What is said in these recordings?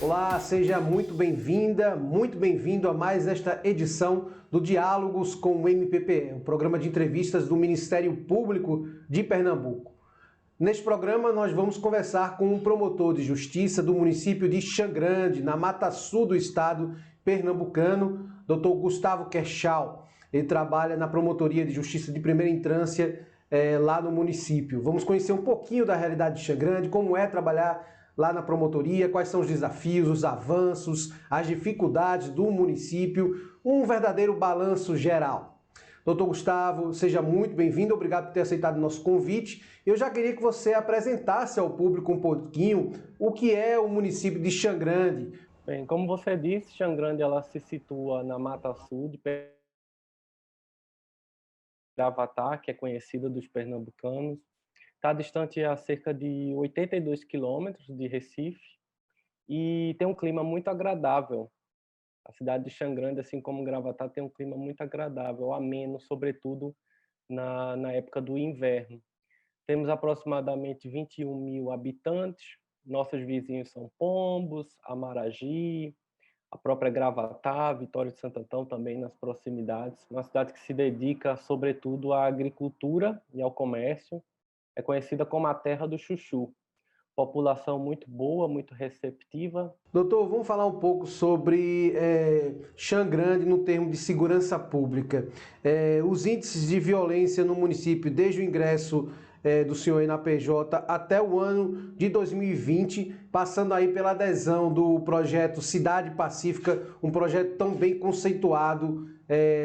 Olá, seja muito bem-vinda, muito bem-vindo a mais esta edição do Diálogos com o MPPE, o programa de entrevistas do Ministério Público de Pernambuco. Neste programa, nós vamos conversar com um promotor de justiça do município de Xangrande, na Mata Sul do estado pernambucano, Dr. Gustavo Kerschal. Ele trabalha na Promotoria de Justiça de Primeira Instância lá no município. Vamos conhecer um pouquinho da realidade de Xangrande, como é trabalhar lá na promotoria, quais são os desafios, os avanços, as dificuldades do município, um verdadeiro balanço geral. Doutor Gustavo, seja muito bem-vindo, obrigado por ter aceitado o nosso convite. Eu já queria que você apresentasse ao público um pouquinho o que é o município de Xangrande. Bem, como você disse, Xangrande ela se situa na Mata Sul de Gravatá, que é conhecida dos pernambucanos. Está distante a cerca de 82 quilômetros de Recife e tem um clima muito agradável. A cidade de Xangrande, assim como Gravatá, tem um clima muito agradável, ameno, sobretudo na época do inverno. Temos aproximadamente 21 mil habitantes. Nossos vizinhos são Pombos, Amaragi, a própria Gravatá, Vitória de Santo Antão também nas proximidades. Uma cidade que se dedica, sobretudo, à agricultura e ao comércio. É conhecida como a terra do chuchu. População muito boa, muito receptiva. Doutor, vamos falar um pouco sobre Xangrande no termo de segurança pública. Os índices de violência no município, desde o ingresso do senhor aí na PJ até o ano de 2020, passando aí pela adesão do projeto Cidade Pacífica, um projeto tão bem conceituado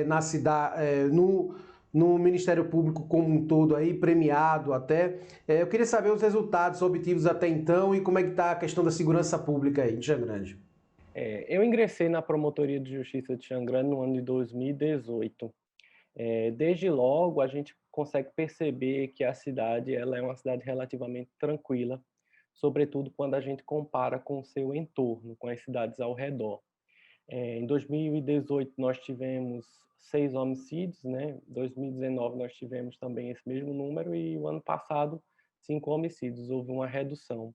na cidade, no Ministério Público como um todo, aí, premiado até. Eu queria saber os resultados obtidos até então e como é que está a questão da segurança pública aí em Xangrande. Eu ingressei na Promotoria de Justiça de Xangrande no ano de 2018. Desde logo, a gente consegue perceber que a cidade ela é uma cidade relativamente tranquila, sobretudo quando a gente compara com o seu entorno, com as cidades ao redor. Em 2018, nós tivemos 6 homicídios, né? Em 2019, nós tivemos também esse mesmo número e o ano passado, 5 homicídios. Houve uma redução.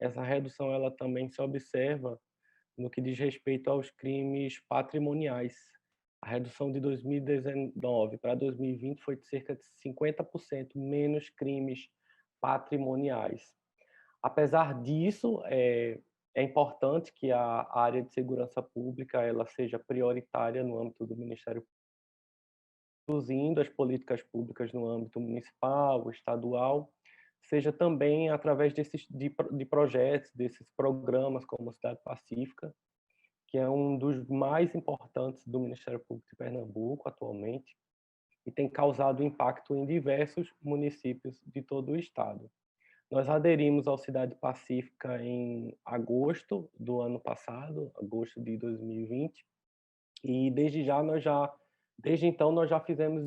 Essa redução ela também se observa no que diz respeito aos crimes patrimoniais. A redução de 2019 para 2020 foi de cerca de 50% menos crimes patrimoniais. Apesar disso, é importante que a área de segurança pública ela seja prioritária no âmbito do Ministério Público, conduzindo as políticas públicas no âmbito municipal, estadual, seja também através de projetos, desses programas como Cidade Pacífica, que é um dos mais importantes do Ministério Público de Pernambuco atualmente, e tem causado impacto em diversos municípios de todo o estado. Nós aderimos ao Cidade Pacífica em agosto do ano passado, agosto de 2020, e desde então nós já fizemos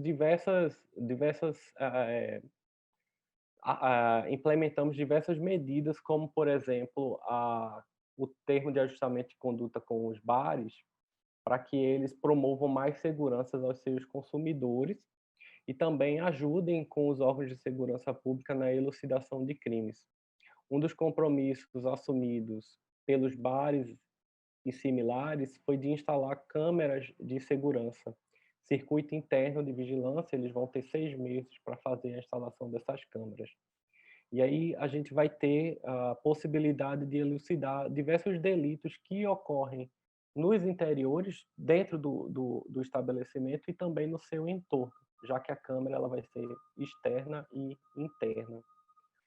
implementamos diversas medidas, como por exemplo o termo de ajustamento de conduta com os bares, para que eles promovam mais segurança aos seus consumidores e também ajudem com os órgãos de segurança pública na elucidação de crimes. Um dos compromissos assumidos pelos bares e similares foi de instalar câmeras de segurança. Circuito interno de vigilância, eles vão ter 6 meses para fazer a instalação dessas câmeras. E aí a gente vai ter a possibilidade de elucidar diversos delitos que ocorrem nos interiores, dentro do estabelecimento e também no seu entorno, já que a câmera ela vai ser externa e interna.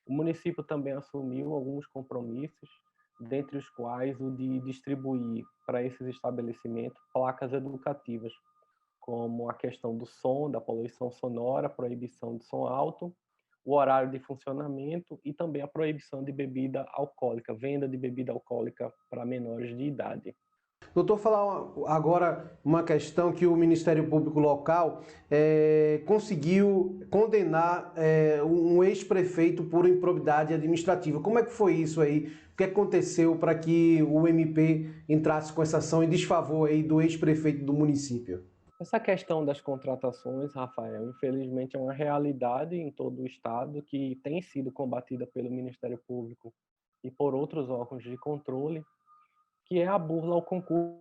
O município também assumiu alguns compromissos, dentre os quais o de distribuir para esses estabelecimentos placas educativas, como a questão do som, da poluição sonora, proibição de som alto, o horário de funcionamento e também a proibição de bebida alcoólica, venda de bebida alcoólica para menores de idade. Doutor, falar agora uma questão que o Ministério Público Local conseguiu condenar um ex-prefeito por improbidade administrativa. Como é que foi isso aí? O que aconteceu para que o MP entrasse com essa ação em desfavor aí do ex-prefeito do município? Essa questão das contratações, Rafael, infelizmente é uma realidade em todo o estado que tem sido combatida pelo Ministério Público e por outros órgãos de controle, que é a burla ao concurso.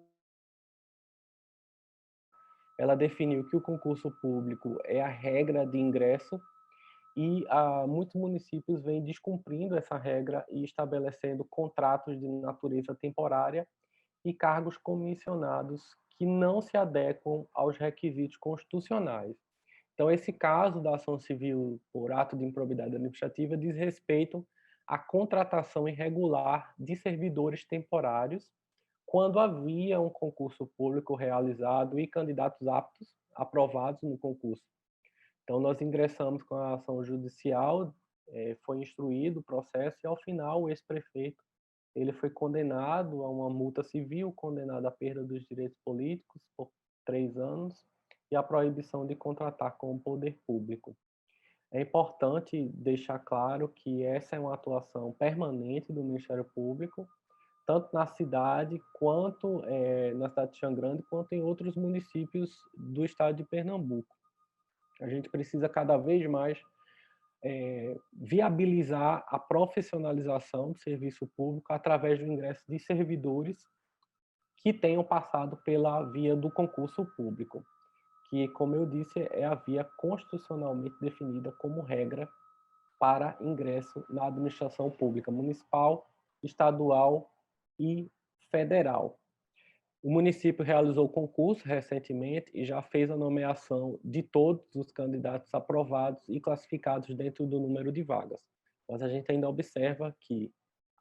Ela definiu que o concurso público é a regra de ingresso e muitos municípios vêm descumprindo essa regra e estabelecendo contratos de natureza temporária e cargos comissionados que não se adequam aos requisitos constitucionais. Então, esse caso da ação civil por ato de improbidade administrativa diz respeito à contratação irregular de servidores temporários quando havia um concurso público realizado e candidatos aptos, aprovados no concurso. Então, nós ingressamos com a ação judicial, foi instruído o processo e, ao final, o ex-prefeito ele foi condenado a uma multa civil, condenado à perda dos direitos políticos por 3 anos e à proibição de contratar com o poder público. É importante deixar claro que essa é uma atuação permanente do Ministério Público, tanto na cidade quanto na cidade de Xangrande, quanto em outros municípios do estado de Pernambuco. A gente precisa cada vez mais viabilizar a profissionalização do serviço público através do ingresso de servidores que tenham passado pela via do concurso público, que, como eu disse, é a via constitucionalmente definida como regra para ingresso na administração pública municipal, estadual e federal. O município realizou concurso recentemente e já fez a nomeação de todos os candidatos aprovados e classificados dentro do número de vagas. Mas a gente ainda observa que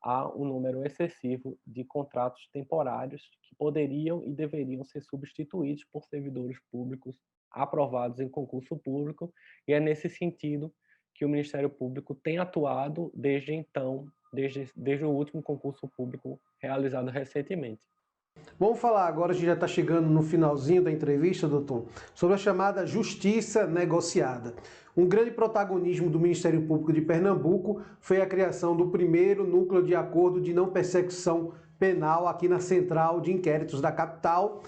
há um número excessivo de contratos temporários que poderiam e deveriam ser substituídos por servidores públicos aprovados em concurso público, e é nesse sentido que o Ministério Público tem atuado desde então, desde o último concurso público realizado recentemente. Vamos falar agora, a gente já está chegando no finalzinho da entrevista, doutor, sobre a chamada justiça negociada. Um grande protagonismo do Ministério Público de Pernambuco foi a criação do primeiro núcleo de acordo de não persecução penal aqui na Central de Inquéritos da capital,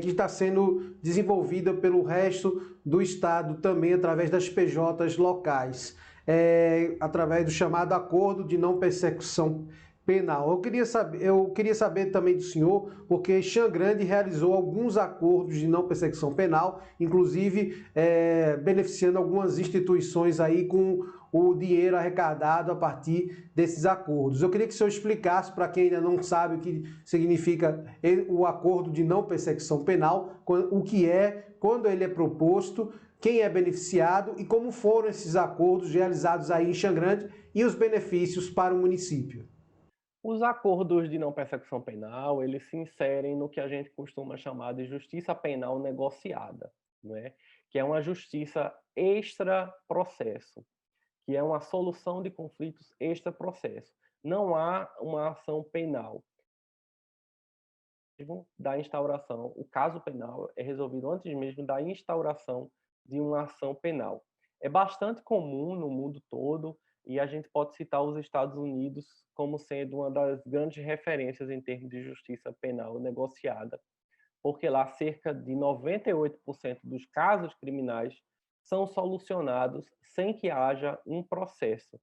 que está sendo desenvolvida pelo resto do estado também através das PJs locais, através do chamado Acordo de Não Persecução Penal. Eu queria saber também do senhor, porque Xangrande realizou alguns acordos de não persecução penal, inclusive beneficiando algumas instituições aí com o dinheiro arrecadado a partir desses acordos. Eu queria que o senhor explicasse para quem ainda não sabe o que significa o acordo de não persecução penal, o que é, quando ele é proposto, quem é beneficiado e como foram esses acordos realizados aí em Xangrande e os benefícios para o município. Os acordos de não persecução penal, eles se inserem no que a gente costuma chamar de justiça penal negociada, né? Que é uma justiça extra-processo, que é uma solução de conflitos extra-processo. Não há uma ação penal da instauração. O caso penal é resolvido antes mesmo da instauração de uma ação penal. É bastante comum no mundo todo, e a gente pode citar os Estados Unidos como sendo uma das grandes referências em termos de justiça penal negociada, porque lá cerca de 98% dos casos criminais são solucionados sem que haja um processo,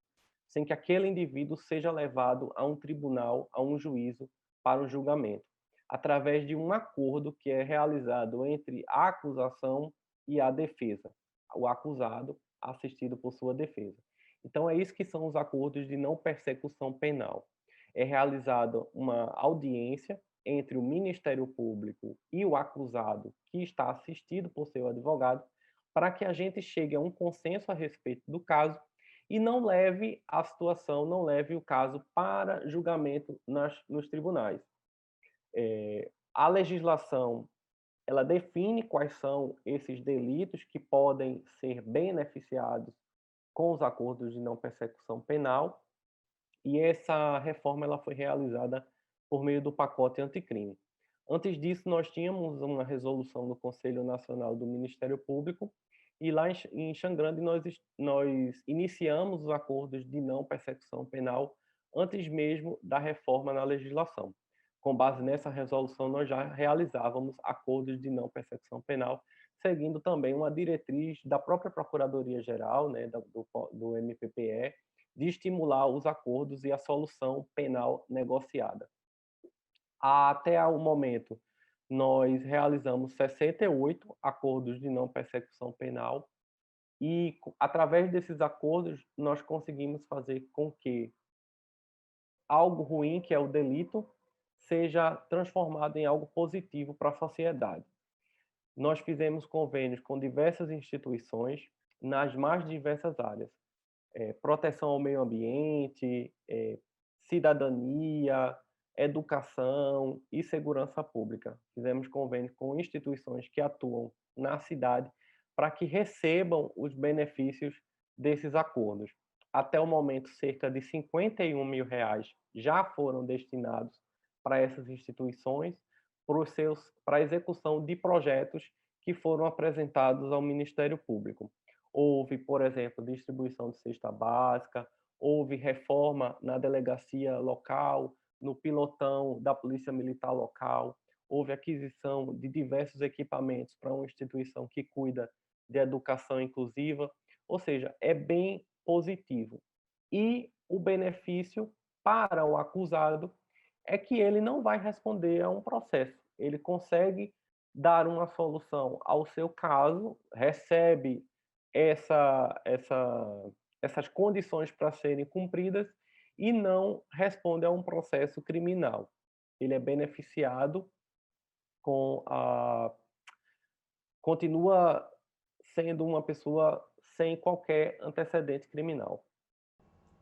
sem que aquele indivíduo seja levado a um tribunal, a um juízo para o julgamento, através de um acordo que é realizado entre a acusação e a defesa, o acusado assistido por sua defesa. Então, é isso que são os acordos de não persecução penal. É realizada uma audiência entre o Ministério Público e o acusado que está assistido por seu advogado, para que a gente chegue a um consenso a respeito do caso e não leve a situação, não leve o caso para julgamento nos tribunais. A legislação ela define quais são esses delitos que podem ser beneficiados com os acordos de não persecução penal, e essa reforma ela foi realizada por meio do pacote anticrime. Antes disso, nós tínhamos uma resolução do Conselho Nacional do Ministério Público e lá em Xangrande nós iniciamos os acordos de não persecução penal antes mesmo da reforma na legislação. Com base nessa resolução, nós já realizávamos acordos de não persecução penal, seguindo também uma diretriz da própria Procuradoria-Geral, né, do MPPE, de estimular os acordos e a solução penal negociada. Até o momento, nós realizamos 68 acordos de não persecução penal e, através desses acordos, nós conseguimos fazer com que algo ruim, que é o delito, seja transformado em algo positivo para a sociedade. Nós fizemos convênios com diversas instituições nas mais diversas áreas. Proteção ao meio ambiente, cidadania, educação e segurança pública. Fizemos convênios com instituições que atuam na cidade para que recebam os benefícios desses acordos. Até o momento, cerca de R$51 mil já foram destinados para essas instituições para a execução de projetos que foram apresentados ao Ministério Público. Houve, por exemplo, distribuição de cesta básica, houve reforma na delegacia local, no pilotão da Polícia Militar local, houve aquisição de diversos equipamentos para uma instituição que cuida de educação inclusiva, ou seja, é bem positivo. E o benefício para o acusado é que ele não vai responder a um processo, ele consegue dar uma solução ao seu caso, recebe essas condições para serem cumpridas e não responde a um processo criminal. Ele é beneficiado continua sendo uma pessoa sem qualquer antecedente criminal.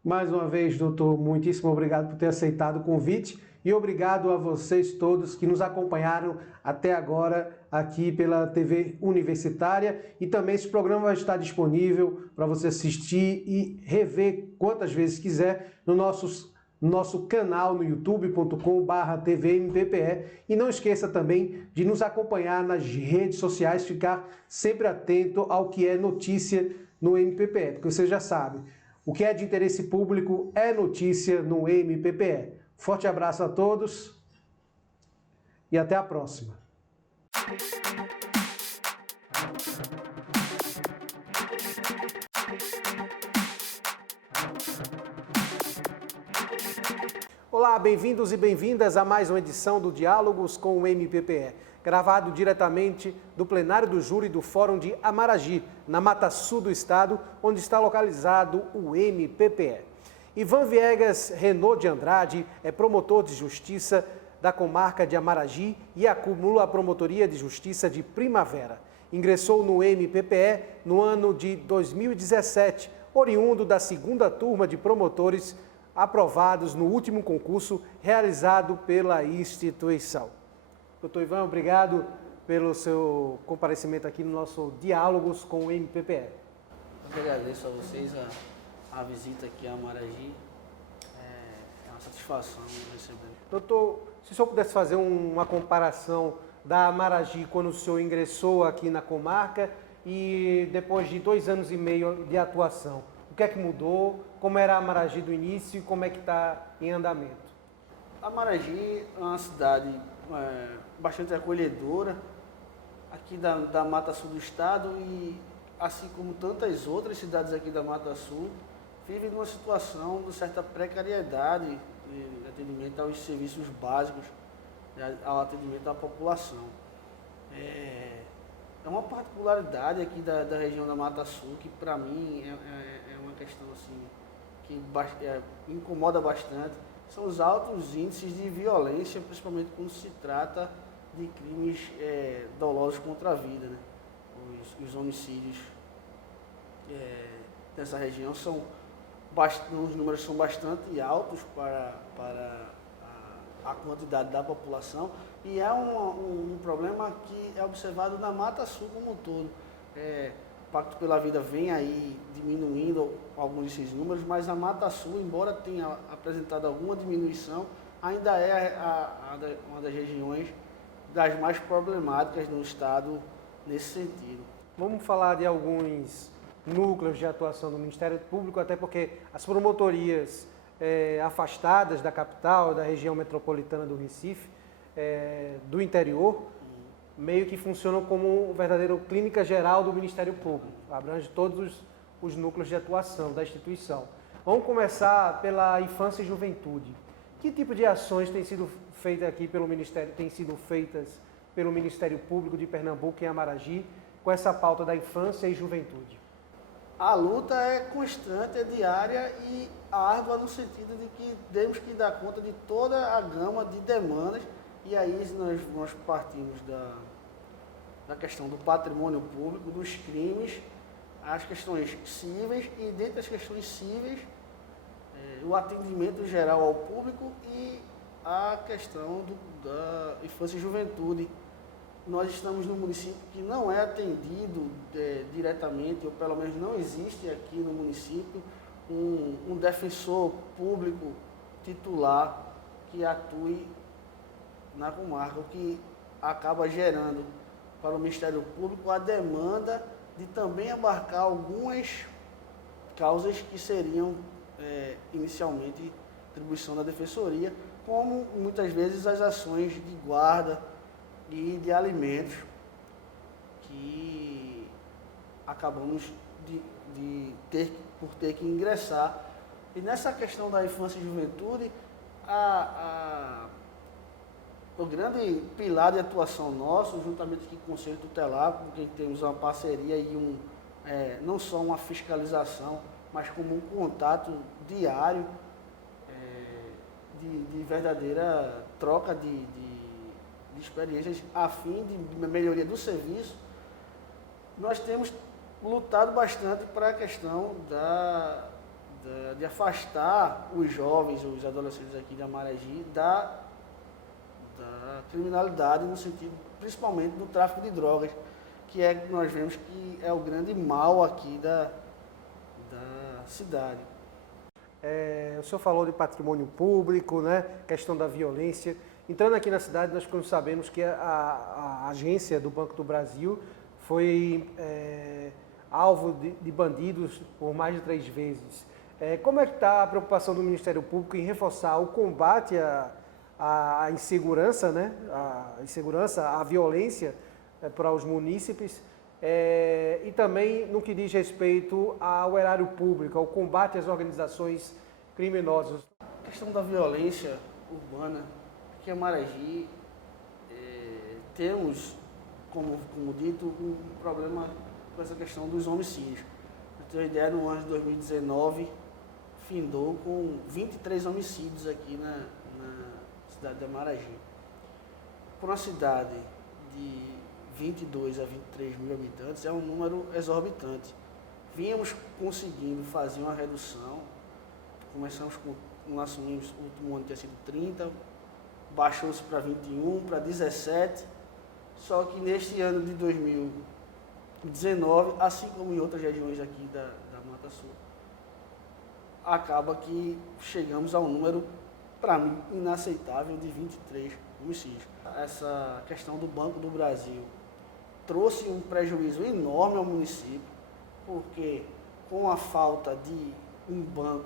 Mais uma vez, doutor, muitíssimo obrigado por ter aceitado o convite e obrigado a vocês todos que nos acompanharam até agora aqui pela TV Universitária, e também esse programa vai estar disponível para você assistir e rever quantas vezes quiser no nosso canal no youtube.com/tvmppe, e não esqueça também de nos acompanhar nas redes sociais, ficar sempre atento ao que é notícia no MPPE, porque você já sabe, o que é de interesse público é notícia no MPPE. Forte abraço a todos e até a próxima. Olá, bem-vindos e bem-vindas a mais uma edição do Diálogos com o MPPE, gravado diretamente do plenário do júri do Fórum de Amaragi, na Mata Sul do estado, onde está localizado o MPPE. Ivan Viegas Renaud de Andrade é promotor de justiça da comarca de Amaragi e acumula a promotoria de justiça de Primavera. Ingressou no MPPE no ano de 2017, oriundo da segunda turma de promotores aprovados no último concurso realizado pela instituição. Doutor Ivan, obrigado pelo seu comparecimento aqui no nosso Diálogos com o MPPE. Eu que agradeço a vocês a visita aqui a Amaragi. É uma satisfação receber. Doutor, se o senhor pudesse fazer uma comparação da Amaragi quando o senhor ingressou aqui na comarca e depois de 2 anos e meio de atuação, o que é que mudou? Como era a Amaragi do início e como é que está em andamento? Amaragi é uma cidade bastante acolhedora, aqui da Mata Sul do estado, e assim como tantas outras cidades aqui da Mata Sul, vive numa situação de certa precariedade de atendimento aos serviços básicos, ao atendimento à população. É uma particularidade aqui da região da Mata Sul que, para mim, é uma questão assim, que incomoda bastante, são os altos índices de violência, principalmente quando se trata de crimes dolosos contra a vida, né? Os homicídios dessa região os números são bastante altos para a quantidade da população, e é um problema que é observado na Mata Sul como um todo. O Pacto pela Vida vem aí diminuindo alguns desses números, mas a Mata Sul, embora tenha apresentado alguma diminuição, ainda é uma das regiões das mais problemáticas no estado nesse sentido. Vamos falar de alguns núcleos de atuação do Ministério Público, até porque as promotorias afastadas da capital, da região metropolitana do Recife, do interior, meio que funcionam como uma verdadeira clínica geral do Ministério Público, abrange todos os núcleos de atuação da instituição. Vamos começar pela infância e juventude. Que tipo de ações têm sido feitas aqui pelo Ministério, têm sido feitas pelo Ministério Público de Pernambuco em Amaragi, com essa pauta da infância e juventude? A luta é constante, é diária e árdua no sentido de que temos que dar conta de toda a gama de demandas, e aí nós partimos da questão do patrimônio público, dos crimes, as questões cíveis e, dentre as questões cíveis, o atendimento geral ao público e a questão da infância e juventude. Nós estamos num município que não é atendido diretamente, ou pelo menos não existe aqui no município um defensor público titular que atue na comarca, o que acaba gerando para o Ministério Público a demanda de também abarcar algumas causas que seriam inicialmente atribuição da Defensoria, como muitas vezes as ações de guarda e de alimentos que acabamos por ter que ingressar. E nessa questão da infância e juventude, o grande pilar de atuação nosso, juntamente aqui com o Conselho Tutelar, porque temos uma parceria e não só uma fiscalização, mas como um contato diário de verdadeira troca de experiências a fim de melhoria do serviço. Nós temos lutado bastante para a questão de afastar os jovens, os adolescentes aqui de Amaragi da criminalidade, no sentido principalmente do tráfico de drogas, que nós vemos que é o grande mal aqui da cidade. O senhor falou de patrimônio público, né? Questão da violência. Entrando aqui na cidade, nós ficamos sabendo que a agência do Banco do Brasil foi alvo de bandidos por mais de 3 vezes. Como é que está a preocupação do Ministério Público em reforçar o combate à insegurança, né? A violência para os munícipes, e também no que diz respeito ao erário público, ao combate às organizações criminosas? A questão da violência urbana, aqui em Amaragi, temos, como dito, um problema com essa questão dos homicídios. Para ter uma ideia, no ano de 2019, findou com 23 homicídios aqui na cidade de Amaragi. Por uma cidade de 22 a 23 mil habitantes, é um número exorbitante. Vínhamos conseguindo fazer uma redução, começamos com, nós assumimos, o último ano tinha sido 30, baixou-se para 21, para 17, só que neste ano de 2019, assim como em outras regiões aqui da Mata Sul, acaba que chegamos a um número, para mim, inaceitável de 23 homicídios. Essa questão do Banco do Brasil trouxe um prejuízo enorme ao município, porque com a falta de um banco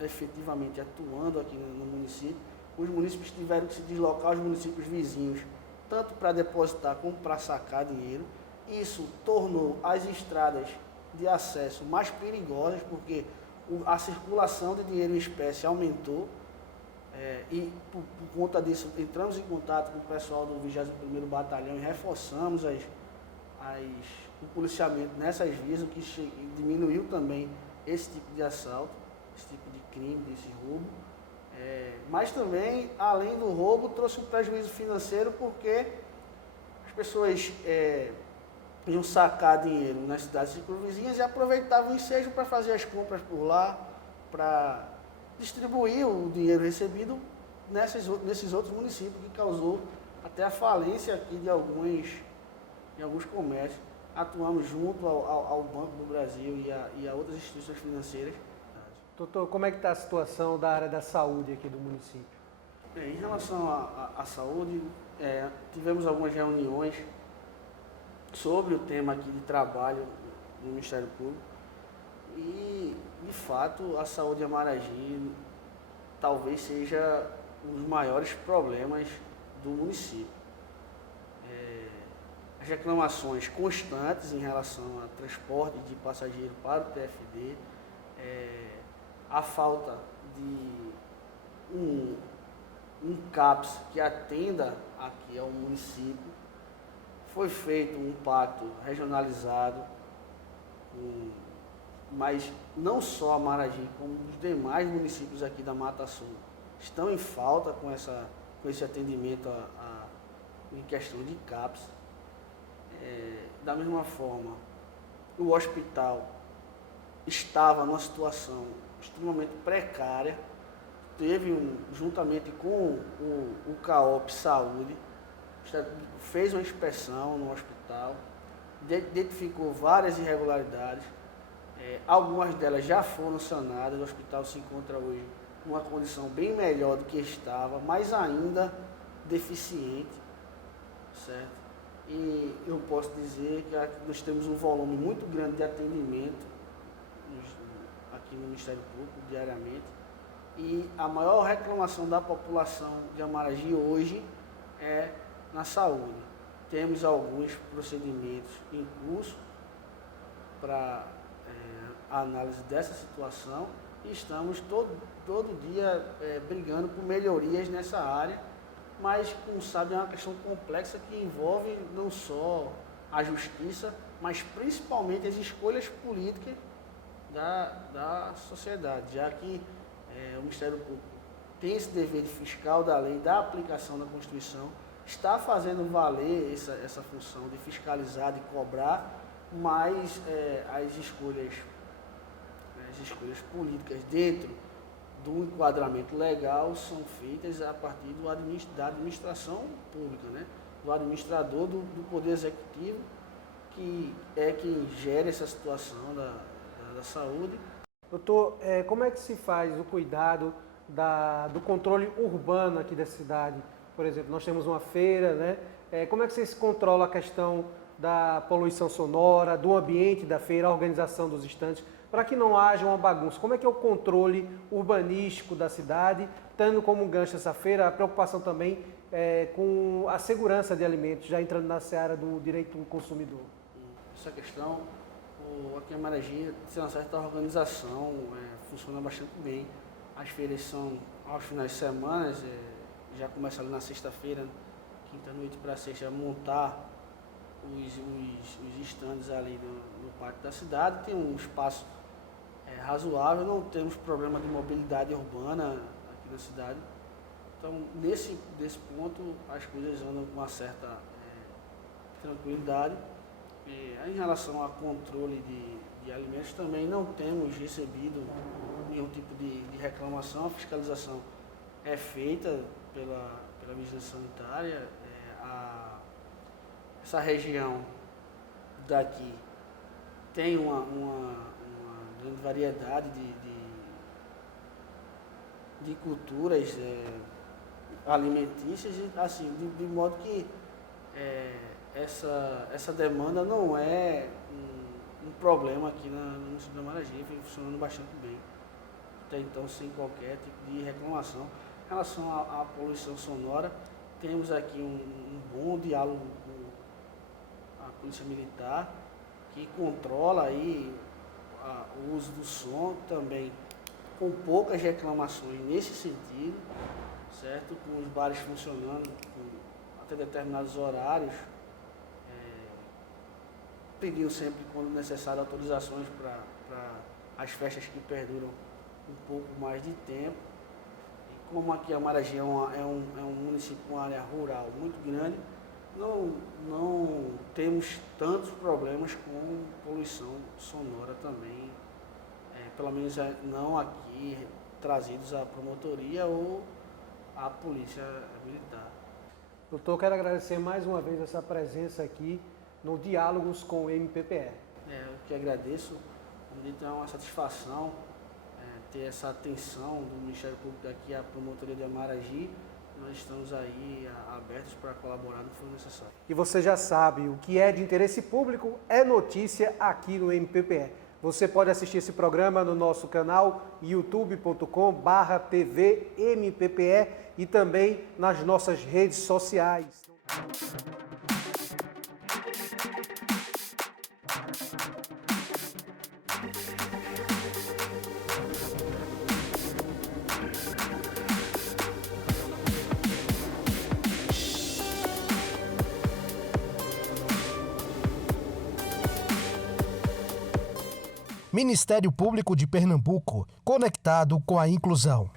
efetivamente atuando aqui no município, os municípios tiveram que se deslocar aos municípios vizinhos, tanto para depositar como para sacar dinheiro. Isso tornou as estradas de acesso mais perigosas, porque a circulação de dinheiro em espécie aumentou, e por conta disso entramos em contato com o pessoal do 21º Batalhão e reforçamos o policiamento nessas vias, o que diminuiu também esse tipo de assalto, esse tipo de crime, desse roubo. Mas também, além do roubo, trouxe um prejuízo financeiro, porque as pessoas iam sacar dinheiro nas cidades circunvizinhas e aproveitavam o ensejo para fazer as compras por lá, para distribuir o dinheiro recebido nesses outros municípios, que causou até a falência aqui de alguns comércios. Atuamos junto ao Banco do Brasil e a outras instituições financeiras. Doutor, como é que está a situação da área da saúde aqui do município? Em relação à saúde, tivemos algumas reuniões sobre o tema aqui de trabalho no Ministério Público e, de fato, a saúde em Amaragi talvez seja um dos maiores problemas do município. As reclamações constantes em relação a transporte de passageiro para o TFD, a falta de um CAPS que atenda aqui ao município. Foi feito um pacto regionalizado, mas não só Amaragi, como os demais municípios aqui da Mata Sul estão em falta com esse atendimento em questão de CAPS. Da mesma forma, o hospital estava numa situação extremamente precária, juntamente com o CAOP Saúde, fez uma inspeção no hospital, identificou várias irregularidades, algumas delas já foram sanadas, o hospital se encontra hoje numa condição bem melhor do que estava, mas ainda deficiente, certo? E eu posso dizer que nós temos um volume muito grande de atendimento aqui no Ministério Público, diariamente, e a maior reclamação da população de Amaragi hoje é na saúde. Temos alguns procedimentos em curso para a análise dessa situação e estamos todo dia brigando por melhorias nessa área, mas, como sabe, é uma questão complexa que envolve não só a justiça, mas principalmente as escolhas políticas da sociedade, já que o Ministério Público tem esse dever de fiscal da lei, da aplicação da Constituição, está fazendo valer essa função de fiscalizar, de cobrar, mas as escolhas políticas dentro do enquadramento legal são feitas a partir da administração pública, né? Do administrador do Poder Executivo, que é quem gera essa situação da saúde. Doutor, como é que se faz o cuidado do controle urbano aqui da cidade? Por exemplo, nós temos uma feira, né? Como é que vocês controlam a questão da poluição sonora, do ambiente da feira, a organização dos estandes, para que não haja uma bagunça? Como é que é o controle urbanístico da cidade, tendo como gancho essa feira, a preocupação também com a segurança de alimentos, já entrando na seara do direito do consumidor? Essa questão, aqui em Amaragi, tem uma certa organização, funciona bastante bem. As feiras são aos finais de semana, já começa ali na sexta-feira, quinta-noite para sexta, a montar os estandes ali no pátio da cidade. Tem um espaço razoável, não temos problema de mobilidade urbana aqui na cidade. Então, desse ponto, as coisas andam com uma certa tranquilidade. Em relação ao controle de alimentos, também não temos recebido nenhum tipo de reclamação. A fiscalização é feita pela Vigilância Sanitária. Essa região daqui tem uma grande variedade de culturas alimentícias, assim, de modo que essa demanda não é um problema aqui no município de Amaragi, vem funcionando bastante bem, até então sem qualquer tipo de reclamação. Em relação à poluição sonora, temos aqui um bom diálogo com a Polícia Militar, que controla aí o uso do som também, com poucas reclamações nesse sentido, certo? Com os bares funcionando até determinados horários, pedindo sempre, quando necessário, autorizações para as festas que perduram um pouco mais de tempo. E como aqui Amaragi é um município com área rural muito grande, não temos tantos problemas com poluição sonora também, pelo menos não aqui trazidos à promotoria ou à polícia militar. Doutor, quero agradecer mais uma vez essa presença aqui no Diálogos com o MPPE. Eu que agradeço, é uma satisfação ter essa atenção do Ministério Público aqui à promotoria de Amaragi nós estamos aí abertos para colaborar no que for necessário. E você já sabe, o que é de interesse público é notícia aqui no MPPE. Você pode assistir esse programa no nosso canal youtube.com/TV MPPE e também nas nossas redes sociais. Ministério Público de Pernambuco, conectado com a inclusão.